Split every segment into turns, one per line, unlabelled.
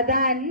தன்னானே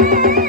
Thank